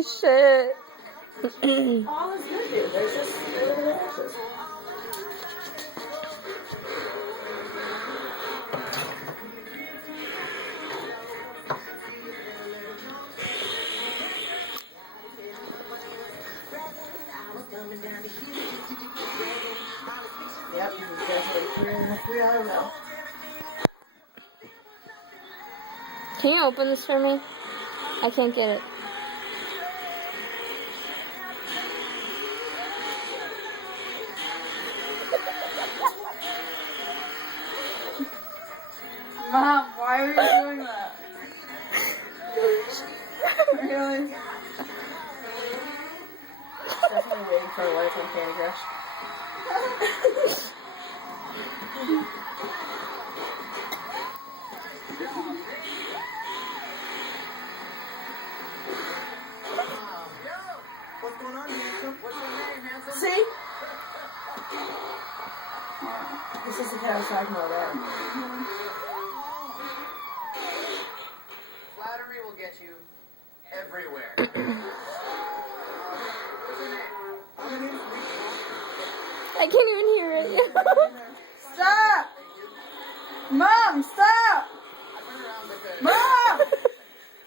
Holy shit. All is good, dude. There's just little ashes. Yep, you can definitely put it in the 3-hour row. Can you open this for me? I can't get it. Mom, why are you doing that? Really? Definitely waiting for a life on Candy Crush. What's going on, handsome? What's your name, handsome? See? This is the cat I was talking about there. Flattery will get you everywhere. What's your name? I can't even hear it. Stop! Mom, stop! I went around because Mom!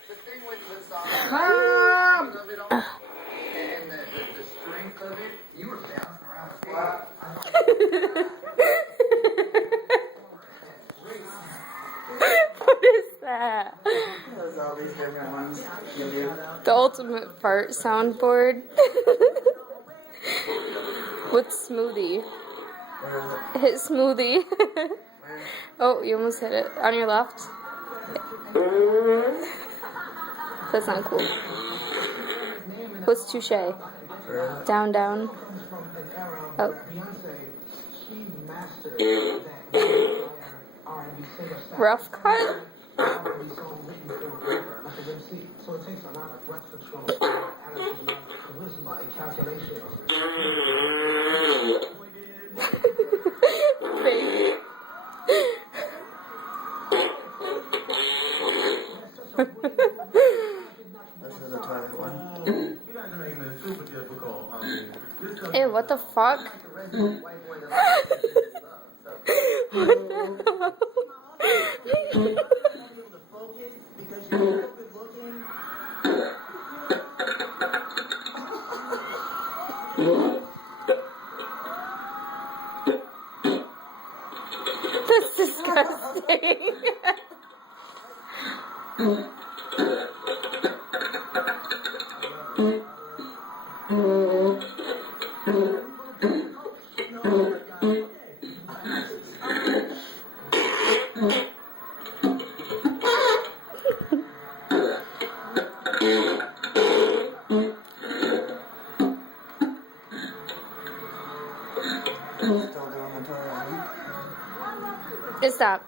the thing with the song, Mom! of it all, and the strength of it, you were bouncing around the flat. What is that? There's all these different ones. You do. The ultimate fart soundboard. With smoothie. Where is it? Hit smoothie. Where? Oh, you almost hit it. On your left. That's not cool. What's touche? Where is it? Down, down. Oh. Rough cut? Fake. This is the toilet one. Hey, what the fuck? What the hell? That's disgusting. Still doing the toilet one. Stop.